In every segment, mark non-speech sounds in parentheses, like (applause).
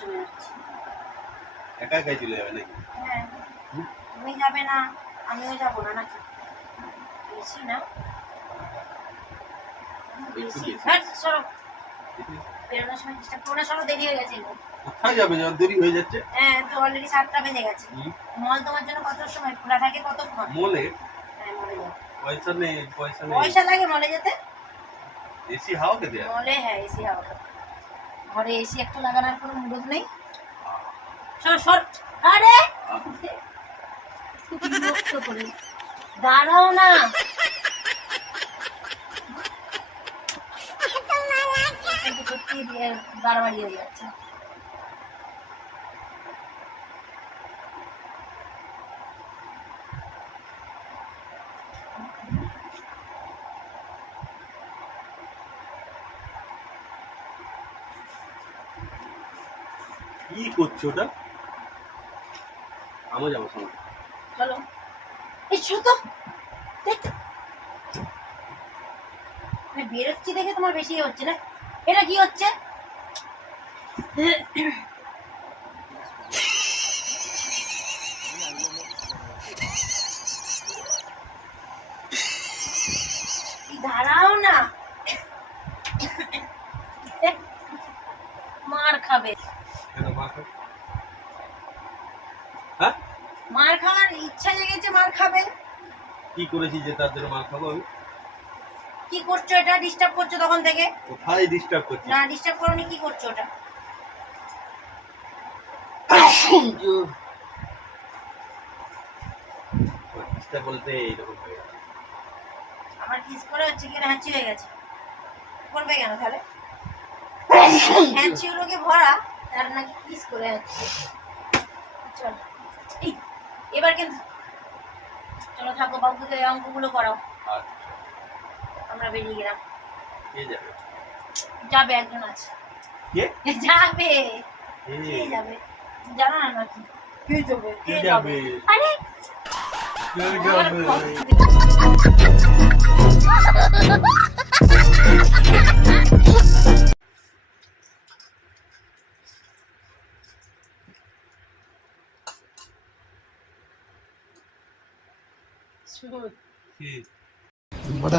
চলে যাচ্ছি একা একাই চলে যাবে নাকি? হ্যাঁ। তুমি যাবে না আমিও যাব না নাকি? বেশি না। হ্যাঁ দেরি হয়ে যাচ্ছে। তো অলরেডি সাতটা বেজে গেছে। মল তোমার জন্য কত সময়? খোলা থাকে কতক্ষণ? মলে? হ্যাঁ মলে যাও। পয়সা নেই পয়সা নেই। পয়সা লাগে মলে যেতে? এসি হাওয়া কে দেয় মলে হ্যাঁ এসি হাওয়া। ঘরে এসি একটা লাগানোর কোনো মুরত নেই? সর সর আরে! করে। দাঁড়াও না। দাঁড়াবাড়ি বাড়াবাড়ি হয়ে যাচ্ছে। কি করছ ওটা? আমি যাব সঙ্গে চলো। এসো তো দেখ। বেরোচ্ছি দেখে তোমার বেশি হচ্ছে না। এটা কি হচ্ছে দাঁড়াও না মার খাবে কেন মা খাবে? হ্যাঁ মার খাওয়ার ইচ্ছা জেগেছে মার খাবে। কি করেছি যে তার জন্য মার খাব আমি? কি করছ এটা? ডিস্টার্ব করছ তখন থেকে? কোথায় ডিস্টার্ব করছি? না ডিস্টার্ব করোনি কি করছ ওটা? ডিস্টার্ব বলতে এইরকম হয়ে গেছে। আমার কিস করে হচ্ছে কি হ্যাঁচি হয়ে গেছে। করবে কেন তাহলে? হ্যাঁচি রোগে ভরা তার নাকি কিস করে হচ্ছে চল। এবার কিন্তু চলো থাকো বাবুকে এই অঙ্কগুলো করাও। আচ্ছা। আমরা বেরিয়ে গেলাম। যাবে? একজন আছে। কে? যাবে? কে? যাবে? জানো না নাকি কে? যাবে? কে যাবে? আরে! কে যাবে (laughs) কথা- কি? बड़ा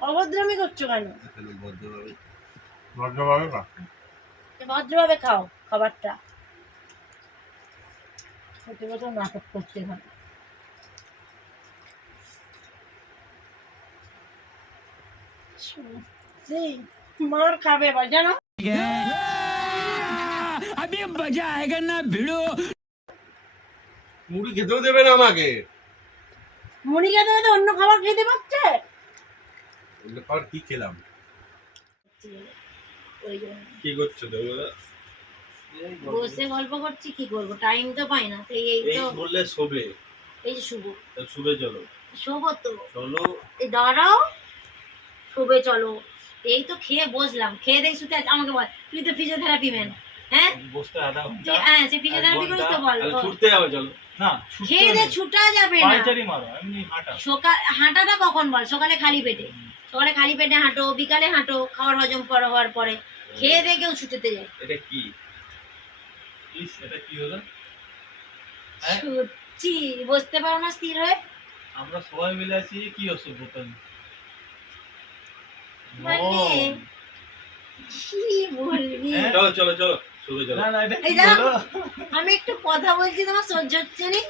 অভদ্রামি করছ কেন? ভদ্রভাবে খাও। খাবারটা। প্রতি বছর নাটক করছে এখানে। সত্যি, মার খাবে এবার জানো? মুড়ি খেতেও দেবে না আমাকে। মুড়ি খেতে খেতে অন্য খাবার খেতে পারছে? খাবার কি খেলাম? কি করছ বসে গল্প করছি কি করব? টাইম তো পাই না সেই এই তো বললে শোবে। এই যে শুভ। তা শুবে চলো। শোবো তো। চলো। এই দাঁড়াও। শোবে চলো। এই তো খেয়ে বসলাম। খেয়ে দেখি শুতে আমাকে বল তুই তো ফিজিওথেরাপি ম্যান হ্যাঁ? বসতে আধা ঘণ্টা হ্যাঁ সে ফিজিওথেরাপি করিস তো বল ছুটতে যাবে চলো। না খেয়ে দে ছুটা যাবে না। পাইচারি মারো এমনি হাঁটা। সকাল হাঁটাটা কখন বল? সকালে খালি পেটে। সকালে খালি পেটে হাঁটো বিকালে হাঁটো খাওয়ার হজম করা হওয়ার পরে খেয়ে দিয়ে কেউ ছুটেতে যায়। এটা কি? এটা কি হলো? হ্যাঁ? সত্যি বসতে পারো না স্থির হয়ে? আমরা সবাই মিলে আছি কি অসভ্যতা মানে হ্যাঁ? চলো চলো চলো আমি একটু কথা বলছি তোমার সহ্য হচ্ছে নি?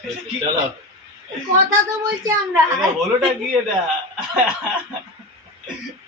কথা তো বলছি আমরা। হলোটা কি এটা?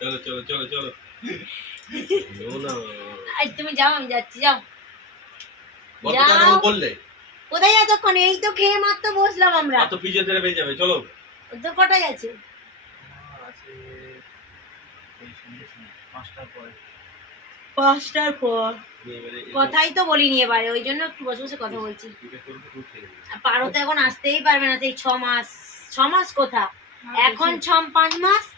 চলো চলো চলো চলো। (laughs) আজ তুমি যাও আমি যাচ্ছি যাও। করলে। কোথায় এতক্ষণ এই তো খেয়ে মাত্র বসলাম আমরা। তো ফিজিওথেরাপি যাবে চলো। তো কটাই আছে? পাঁচটার পর। কথাই তো বলিনি এবারে ওই জন্য একটু বসে বসে কথা বলছি। পারো তো এখন আসতেই পারবে না সেই ছ মাস ছ মাস কোথা? এখন ছ পাঁচ মাস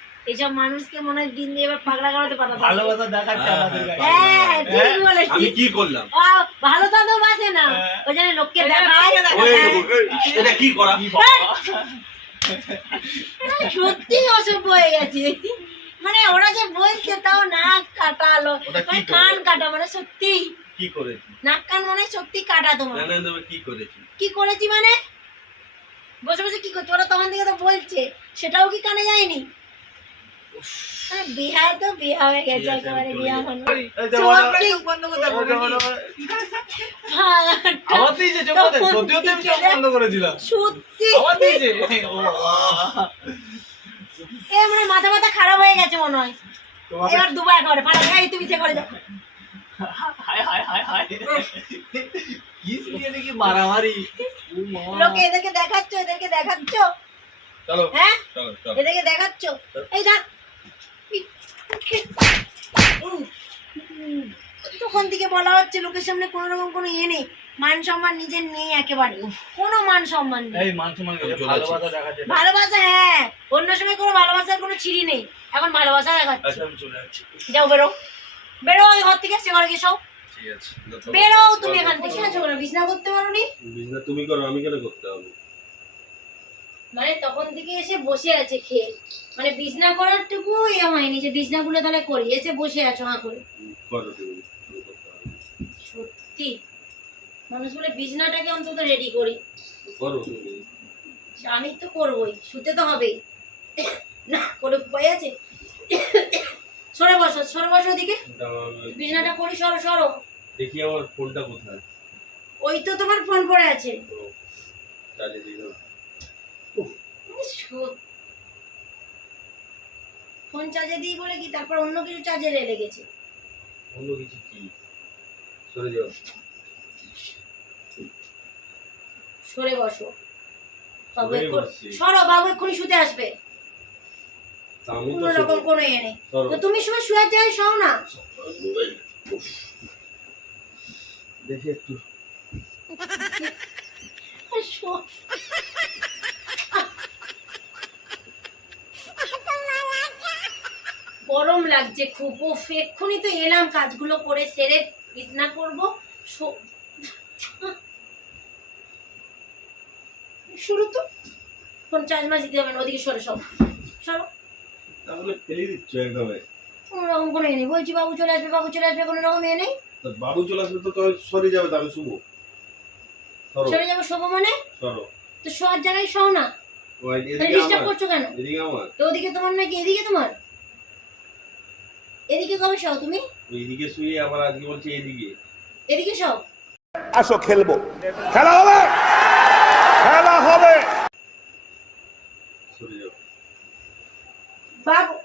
চলো। এইসব মানুষকে মনে হয় দিন দিয়ে এবার পাগলা গাড়াতে পাঠাতে ভালোবাসা দেখাচ্ছে হ্যাঁ, আমাদের হ্যাঁ, কাছে হ্যাঁ ঠিক আমি কি করলাম? ভালো তো তো বাসে না। হ্যাঁ। ওই জন্য লোককে দেখায় হ্যাঁ। এটা কি করা? সত্যি অসভ্য হয়ে গেছে। মানে ওরা যে বলছে তাও নাক কাটালো। মানে কান কাটা মানে সত্যি। কি করেছি? নাক কান মানে সত্যি কাটা তোমার। কি করেছি? কি করেছি মানে? বসে বসে কি করছ ওরা তখন থেকে তো বলছে। সেটাও কি কানে যায়নি? বিহায় তো হয়ে গেছে একেবারে বিয়া হলো মানে মাথা মাথা খারাপ হয়ে গেছে মনে হয়। এবার দুবার করে এই তুমি সে করে যাও। হায় হায় হায় হায়। কি সিরিয়ালে কি মারামারি। লোকে এদেরকে দেখাচ্ছ এদেরকে দেখাচ্ছ। চলো হ্যাঁ? চলো চলো। এদেরকে দেখাচ্ছ। এই দেখ তখন থেকে বলা হচ্ছে লোকের সামনে কোনো রকম কোনো ইয়ে নেই। মান সম্মান নিজের নেই একেবারে। কোনো মান সম্মান নেই। মান ভালোবাসা হ্যাঁ। অন্য সময় কোনো ভালোবাসার কোনো ছিঁড়ি নেই। এখন ভালোবাসা দেখাচ্ছে। আচ্ছা আমি চলে যাচ্ছি। যাও বেরো। বেরো ওই ঘর থেকে সে ঘরে গিয়ে সব ঠিক বেরো তুমি এখান থেকে। আছো বিছনা করতে পারো নি তুমি করো আমি কেন করতে হবে? মানে তখন থেকে এসে বসে আছে খেয়ে। মানে বিছনা করার টুকু ইয়ে হয়নি যে বিছনাগুলো তাহলে করি এসে বসে আছো হা করে। সত্যি? মানুষ বলে বিছনাটাকে অন্তত রেডি করি। আমি তো করবোই শুতে তো হবেই। না করে উপায় আছে? সরে বসো সরে বসো ওদিকে। বিছনাটা করি সরো সরো। দেখি আমার ফোনটা কোথায়। ওই তো তোমার ফোন পড়ে আছে। চালিয়ে দিই ফোন চার্জে দিই বলে কি? তারপর অন্য কিছু চার্জে লেগেছে। অন্য কিছু কি? সরে যাও। সরে বসো। সরো বাবু এক্ষুনি শুতে আসবে। কোনো রকম কোনো ইয়ে নেই। তো তুমি শুয়ে শুয়ে যাই সও না। দেখি একটু। লাগছে খুব ও এক্ষুনি তো এলাম কাজগুলো করে সেরে বিছনা করব। শুরু তো। ফোন চার্জ মার্জ দিতে হবে না ওদিকে সরে সব সরো। তাহলে ফেলে দিচ্ছ একদমে কোনো রকম কোনো এ নেই। বলছি বাবু চলে আসবে বাবু চলে আসবে কোনো রকম এ নেই? বাবু চলে আসলে তো সরে যাবে তো আমি শুভো। সরো। যাব শোবো মানে? সরো। তো শোয়ার জায়গায় শোও না। তাহলে ডিস্টার্ব করছ কেন? এদিকে আমার। তো ওদিকে তোমার নাকি এদিকে তোমার? এদিকে কবে শো তুমি? এইদিকে শুয়ে আবার আজকে বলছে এদিকে। এদিকে শো আসো খেলব। খেলা হবে! খেলা হবে! সরে যাও। বাবু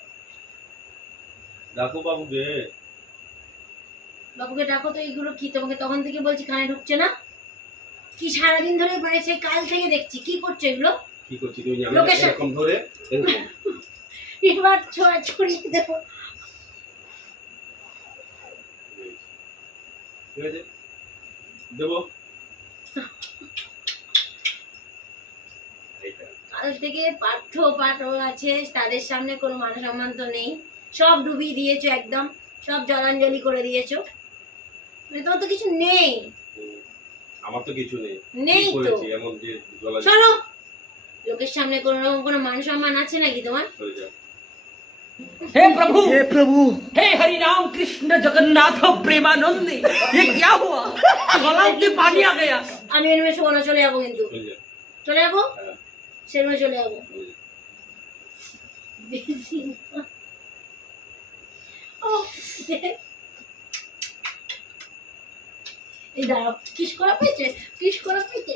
ডাকো বাবুকে। বাবুকে ডাকো তো এইগুলো কি? তোমাকে তখন থেকে বলছি কানে ঢুকছে না। কি সারাদিন ধরে মানে সেই কাল থেকে দেখছি। কি করছে এগুলো? কি করছি তুমি জানো এরকম ধরে এরকম। (laughs) এবার ছোঁয়া ছড়িয়ে দেবো। ঠিক আছে? দেবো। কাল থেকে পাঠ্য পাঠ আছে তাদের সামনে কোনো মান সম্মান তো নেই। সব ডুবিয়ে দিয়েছ একদম সব জলাঞ্জলি করে দিয়েছ। মানে তোমার তো কিছু নেই। আমার তো কিছু নেই। নেই তো। এমন যে শোনো লোকের সামনে কোনো রকম কোনো মান সম্মান আছে নাকি তোমার? हे प्रभु हे प्रभु हे हरि राम कृष्ण जगन्नाथ प्रेमानंद ये क्या हुआ गलाव में पानी आ गया আমি এর মেয়ে শোনো চলে যাবো কিন্তু চলে যাবো সে রুমে চলে যাবো বেশি না। ও, এই দাঁড়াও কিস করা পেয়েছে কিস করা পেয়েছে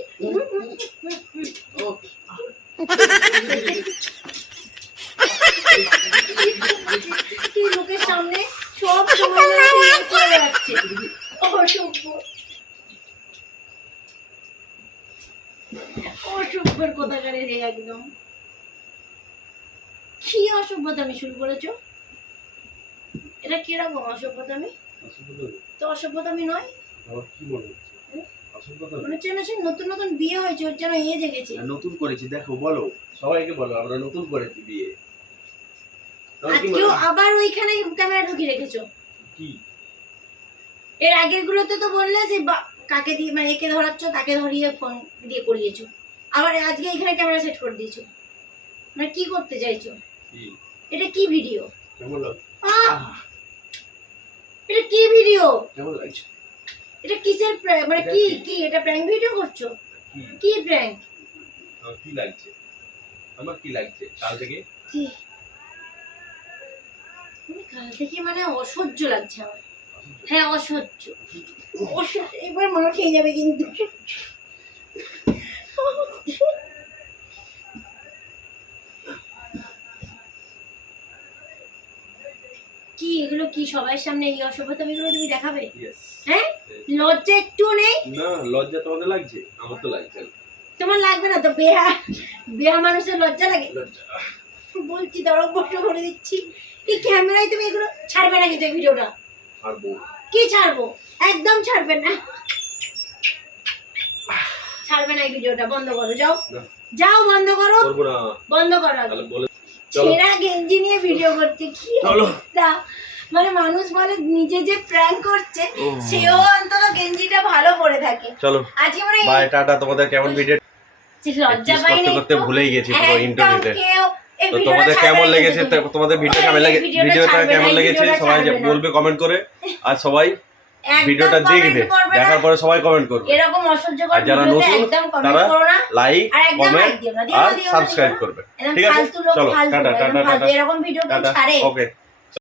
শুরু করেছ? এটা কীরকম অসভ্যতামি? তো অসভ্যতামি নয়? কি মনে হচ্ছে? আসল কথা হচ্ছে না সে নতুন নতুন বিয়ে হয়েছে ওর যেন এ জেগেছে নতুন করেছি দেখো বলো। সবাইকে বলো আমরা নতুন করেছি বিয়ে। তোমার কি আজকেও আবার ওইখানে ক্যামেরা ঢুকিয়ে রেখেছো? কি? এর আগের গুলোতে তো বললে যে বা- কাকে দিয়ে মানে একে ধরাচ্ছ তাকে ধরিয়ে ফোন দিয়ে করিয়েছো। আবার আজকে এখানে ক্যামেরা সেট করে দিয়েছ। মানে কি করতে চাইছো? এটা কি ভিডিও! এটা কি ভিডিও এটা কিসের মানে কি কি? এটা প্র্যাঙ্ক ভিডিও করছ? কি? প্র্যাঙ্ক আমার কি লাগছে? আমার কি লাগছে? কাল থেকে? কি? মানে কাল থেকে মানে অসহ্য লাগছে আমার। হ্যাঁ অসহ্য। এবার মা খেয়ে যাবে কিন্তু। কি? এগুলো কি? সবার সামনে এই অসভ্যতামিগুলো তুমি দেখাবে? হ্যাঁ? লজ্জা একটু নেই? না লজ্জা তোমাদের লাগছে? আমার তো লাগছে তোমার লাগবে না তো বেহা বেহা মানুষের লজ্জা লাগে? বলছি দরক বসে করে দিচ্ছি। এই ক্যামেরায় তুমি এগুলো ছাড়বে না কিন্তু এই ভিডিওটা? ছাড়বো। কি ছাড়বো? একদম ছাড়বে না। ছাড়বে না এই ভিডিওটা বন্ধ করো যাও। যাও বন্ধ করো। বন্ধ করো। ছেঁড়া গেঞ্জি নিয়ে ভিডিও করছে কি। মানে মানুষ বলে নিজে যে প্র্যাঙ্ক করছে সেও অন্তত গেঞ্জিটা ভালো পরে থাকে। চলো। আজকে মানে বাই টাটা তোমাদের কেমন ভিডিও লজ্জা পাইনি করতে ভুলেই গেছি পুরো এই তো তোমাদের কেমন লেগেছে? তোমাদের ভিডিও কেমন লেগে ভিডিওটা ভিডিওটা কেমন লেগেছে? সবাই বলবে কমেন্ট করে। আর সবাই ভিডিওটা দেখবে দেখার পরে সবাই কমেন্ট করবে। এরকম অসহ্যকর আর যারা নতুন তারা লাইক কমেন্ট আর সাবস্ক্রাইব করবে। ঠিক আছে? চলো টাটা টাটা টাটা এরকম ভিডিও ছাড়ে? ওকে